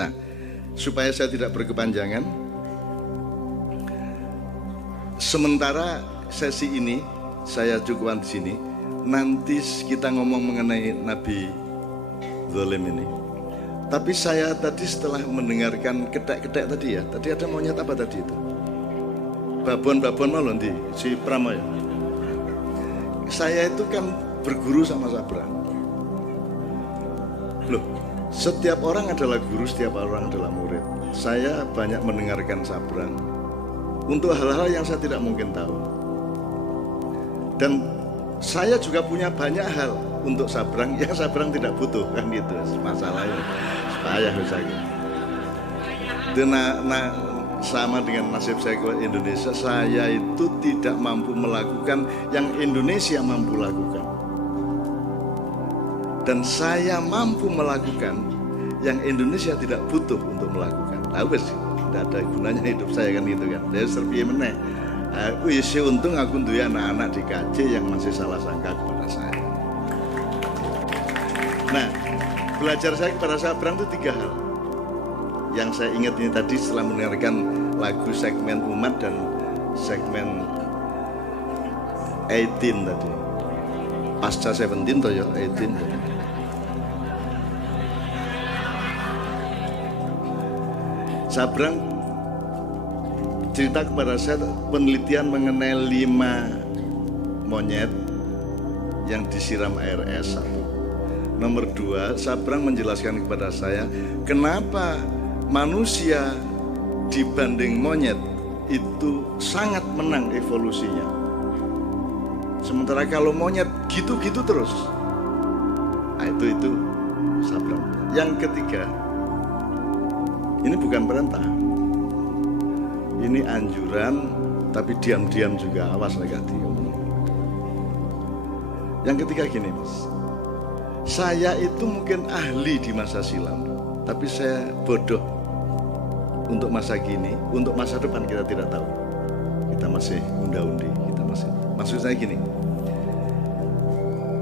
Nah, supaya saya tidak berkepanjangan, sementara sesi ini saya cukupkan di sini. Nanti kita ngomong mengenai Nabi Zalim ini. Tapi saya tadi setelah mendengarkan kedek-kedek tadi ya, tadi ada monyet apa tadi itu? Babon-babon malah di si Pramo ya. Saya itu kan berguru sama Sabrang. Loh, setiap orang adalah guru, setiap orang adalah murid. Saya banyak mendengarkan Sabrang untuk hal-hal yang saya tidak mungkin tahu. Dan saya juga punya banyak hal untuk Sabrang yang Sabrang tidak butuh, kan gitu masalahnya. Payah saya. Dan sama dengan nasib saya ke Indonesia, saya itu tidak mampu melakukan yang Indonesia mampu lakukan. Dan saya mampu melakukan yang Indonesia tidak butuh untuk melakukan. Wes, tidak ada gunanya hidup saya kan gitu kan. Dari serpiye meneh. Aku isi untung aku duwe anak-anak di KJ yang masih salah sangka kepada saya. Nah, belajar saya kepada Sabrang itu 3 hal. Yang saya ingat ini tadi setelah mendengarkan lagu segmen Umat dan segmen 18 tadi. Pasca 17 toh ya, 18. Sabrang cerita kepada saya penelitian mengenai 5 monyet yang disiram air es. Nomor 2, Sabrang menjelaskan kepada saya kenapa manusia dibanding monyet itu sangat menang evolusinya. Sementara kalau monyet gitu-gitu terus. Nah, itu Sabrang. Yang ketiga, ini bukan perintah. Ini anjuran, tapi diam-diam juga, awas negatif. Yang ketiga gini, Mas. Saya itu mungkin ahli di masa silam, tapi saya bodoh untuk masa kini, untuk masa depan kita tidak tahu. Kita masih unda-undi, maksud saya gini.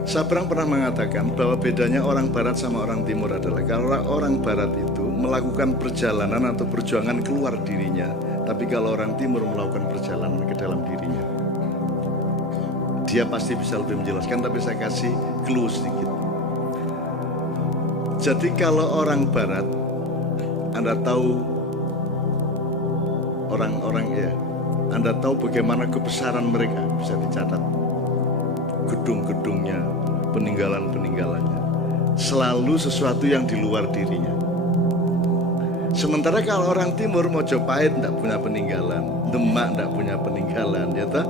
Sabrang pernah mengatakan bahwa bedanya orang barat sama orang timur adalah kalau orang barat itu melakukan perjalanan atau perjuangan keluar dirinya, tapi kalau orang timur melakukan perjalanan ke dalam dirinya. Dia pasti bisa lebih menjelaskan, tapi saya kasih clue sedikit. Jadi kalau orang barat, Anda tahu orang-orang ya, Anda tahu bagaimana kebesaran mereka bisa dicatat. Gedung-gedungnya, peninggalan-peninggalannya, selalu sesuatu yang di luar dirinya. Sementara kalau orang timur, Mojopahit tidak punya peninggalan, Demak tidak punya peninggalan, ya toh?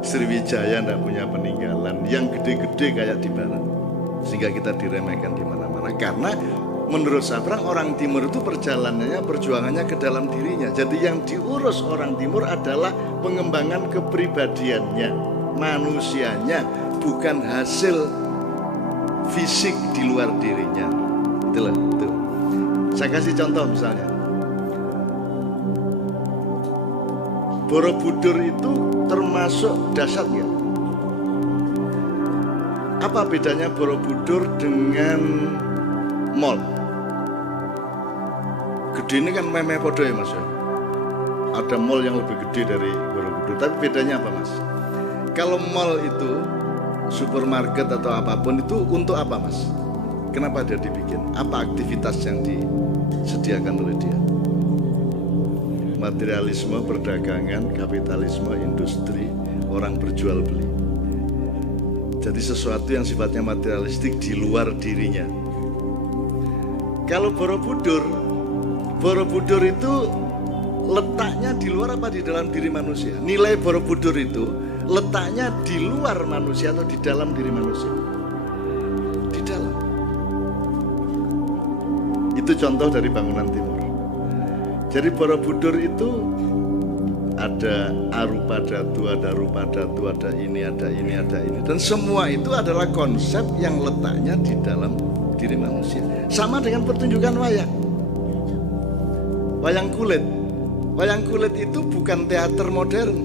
Sriwijaya tidak punya peninggalan, yang gede-gede kayak di barat, sehingga kita diremehkan di mana-mana. Karena menurut Sabrang orang timur itu perjalanannya, perjuangannya ke dalam dirinya. Jadi yang diurus orang timur adalah pengembangan kepribadiannya, manusianya, bukan hasil fisik di luar dirinya. Itulah itu. Saya kasih contoh misalnya, Borobudur itu termasuk dasar ya. Apa bedanya Borobudur dengan mall? Gede ini kan meme podo ya Mas ya. Ada mall yang lebih gede dari Borobudur, tapi bedanya apa Mas? Kalau mall itu supermarket atau apapun itu untuk apa Mas? Kenapa dia dibikin? Apa aktivitas yang disediakan oleh dia? Materialisme, perdagangan, kapitalisme, industri, orang berjual beli. Jadi sesuatu yang sifatnya materialistik di luar dirinya. Kalau Borobudur itu letaknya di luar apa di dalam diri manusia? Nilai Borobudur itu letaknya di luar manusia atau di dalam diri manusia? Di dalam. Itu contoh dari bangunan timur. Jadi Borobudur itu ada arupa datu, ada rupa datu, ada ini, ada ini, ada ini. Dan semua itu adalah konsep yang letaknya di dalam diri manusia. Sama dengan pertunjukan wayang. Wayang kulit. Wayang kulit itu bukan teater modern.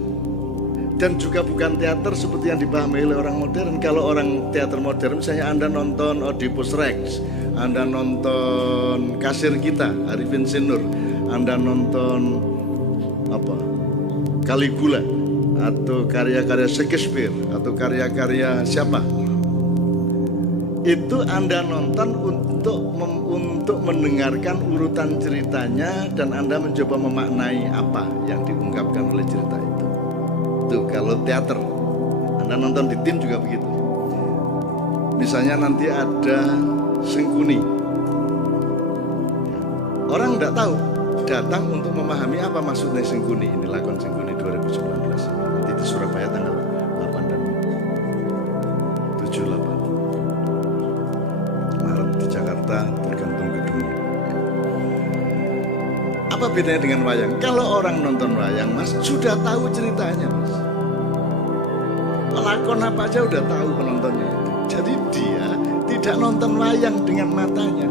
Dan juga bukan teater seperti yang dipahami oleh orang modern. Kalau orang teater modern, misalnya Anda nonton Oedipus Rex, Anda nonton Kasir Kita, Arifin Sinur, Anda nonton Caligula, atau karya-karya Shakespeare, atau karya-karya siapa, itu Anda nonton untuk mendengarkan urutan ceritanya, dan Anda mencoba memaknai apa yang diungkapkan oleh cerita itu. Tuh, kalau teater, Anda nonton di tim juga begitu. Misalnya nanti ada sengkuni, orang tidak tahu, datang untuk memahami apa maksudnya sengkuni. Ini lakon sengkuni 2019 nanti di Surabaya tanggal 8 dan 7-8 Maret, di Jakarta tergantung gedungnya. Apa bedanya dengan wayang? Kalau orang nonton wayang, Mas, sudah tahu ceritanya, Mas. Lakon apa aja udah tahu penontonnya itu. Jadi dia tidak nonton wayang dengan matanya.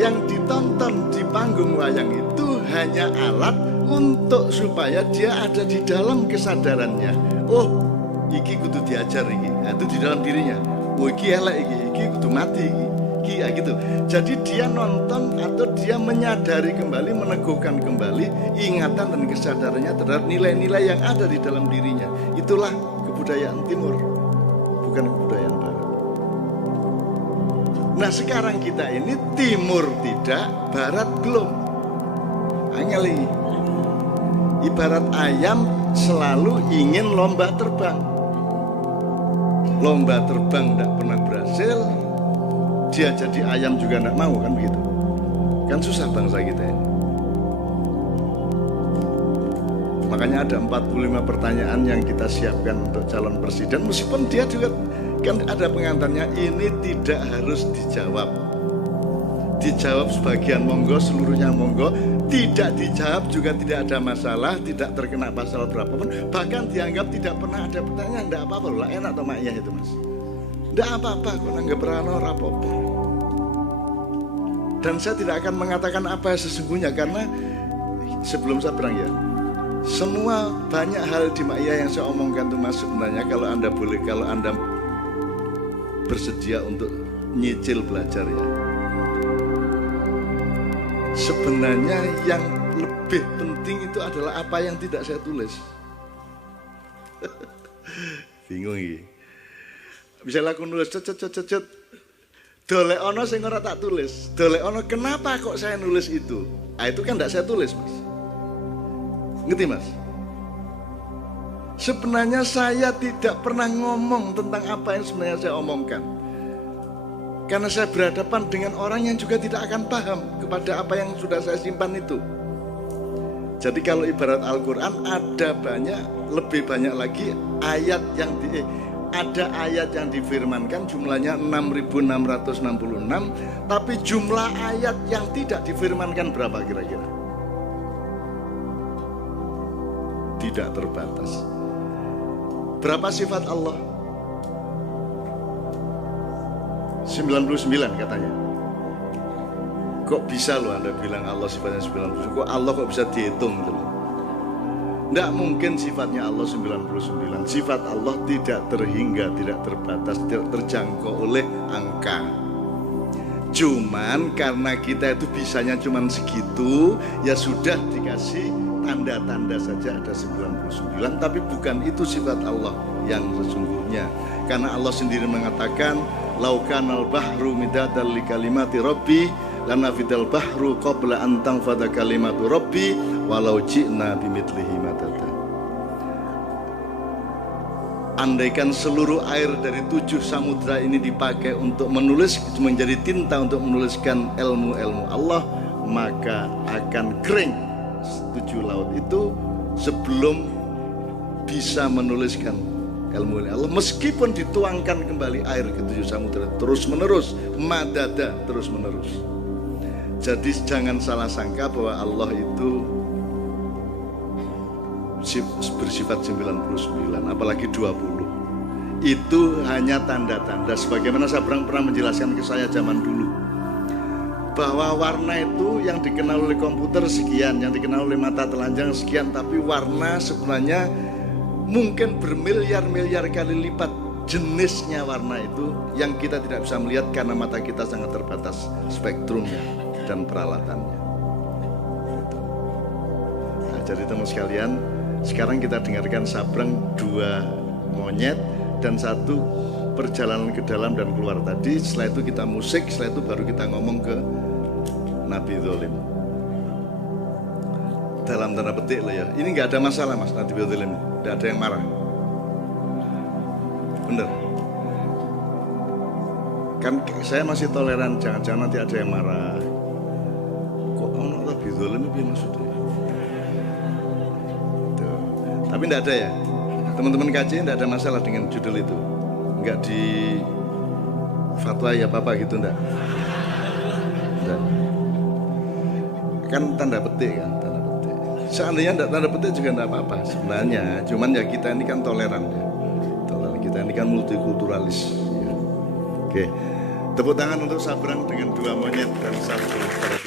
Yang ditonton di panggung wayang itu hanya alat untuk supaya dia ada di dalam kesadarannya. Oh, iki kudu diajar iki. Nah, itu di dalam dirinya. Oh, iki elek iki kudu mati iki. Gitu. Jadi dia nonton atau dia menyadari kembali, meneguhkan kembali ingatan dan kesadarannya terhadap nilai-nilai yang ada di dalam dirinya. Itulah kebudayaan Timur, bukan kebudayaan Barat. Nah, sekarang kita ini Timur tidak, Barat belum. Angel ini. Ibarat ayam selalu ingin lomba terbang. Lomba terbang tidak pernah berhasil, dia jadi ayam juga tidak mau, kan begitu? Kan susah bangsa kita ini. Makanya ada 45 pertanyaan yang kita siapkan untuk calon presiden, meskipun dia juga kan ada pengantarnya, ini tidak harus dijawab. Dijawab sebagian monggo, seluruhnya monggo. Tidak dijawab juga tidak ada masalah, tidak terkena pasal berapapun. Bahkan dianggap tidak pernah ada pertanyaan, tidak apa-apa lah, enak toh maknya itu, Mas. Tidak apa-apa, kok nanggep rano rapopo. Dan saya tidak akan mengatakan apa sesungguhnya, karena sebelum saya berang ya, semua banyak hal di Ma'iyah yang saya omongkan itu, Mas, sebenarnya kalau Anda boleh, kalau Anda bersedia untuk nyicil belajar ya, sebenarnya yang lebih penting itu adalah apa yang tidak saya tulis. Bingung ya. Bisa aku nulis cet. Dolek ono sing ora tak tulis. Dolek ono kenapa kok saya nulis itu? Ah, itu kan tidak saya tulis, Mas. Ngerti, Mas? Sebenarnya saya tidak pernah ngomong tentang apa yang sebenarnya saya omongkan. Karena saya berhadapan dengan orang yang juga tidak akan paham kepada apa yang sudah saya simpan itu. Jadi kalau ibarat Al-Quran ada banyak, lebih banyak lagi ayat yang ada ayat yang difirmankan jumlahnya 6.666, tapi jumlah ayat yang tidak difirmankan berapa kira-kira? Tidak terbatas. Berapa sifat Allah? 99 katanya. Kok bisa loh Anda bilang Allah sifatnya 99? Kok Allah kok bisa dihitung gitu loh? Tidak mungkin sifatnya Allah 99. Sifat Allah tidak terhingga, tidak terbatas, tidak terjangkau oleh angka. Cuman karena kita itu bisanya cuman segitu, ya sudah dikasih tanda-tanda saja ada 99. Tapi bukan itu sifat Allah yang sesungguhnya. Karena Allah sendiri mengatakan, laukanal bahru midadal li kalimati rabbi lanafidal bahru qabla an tanfada kalimatu rabbi walau ji'na bimithlihi madada. Andaikan seluruh air dari 7 samudra ini dipakai untuk menulis, menjadi tinta untuk menuliskan ilmu-ilmu Allah, maka akan kering 7 laut itu sebelum bisa menuliskan ilmu Allah, meskipun dituangkan kembali air ke 7 samudra terus menerus, madada terus menerus. Jadi jangan salah sangka bahwa Allah itu bersifat 99, apalagi 20. Itu hanya tanda-tanda, sebagaimana saya pernah menjelaskan ke saya zaman dulu. bahwa warna itu yang dikenal oleh komputer sekian, yang dikenal oleh mata telanjang sekian, tapi warna sebenarnya mungkin bermiliar-miliar kali lipat jenisnya warna itu yang kita tidak bisa melihat karena mata kita sangat terbatas spektrumnya dan peralatannya. Nah, jadi teman sekalian, sekarang kita dengarkan sabrang 2 monyet dan 1 perjalanan ke dalam dan keluar tadi. Setelah itu kita musik, setelah itu baru kita ngomong ke Nabi Dzolim. Dalam tanda petik loh ya. Ini nggak ada masalah Mas Nabi Dzolim, nggak ada yang marah. Bener. Kan saya masih toleran, jangan-jangan nanti ada yang marah. Kok ono Nabi Dzolim itu maksudnya? Tuh. Tapi nggak ada ya. Teman-teman KJ nggak ada masalah dengan judul itu. Nggak di fatwa ya apa gitu enggak? Enggak. Kan tanda petik kan, tanda petik. Seandainya enggak tanda petik juga enggak apa-apa sebenarnya. Cuman ya kita ini kan toleran ya. Toleran, kita ini kan multikulturalis ya. Oke. Tepuk tangan untuk Sabrang dengan 2 monyet dan 1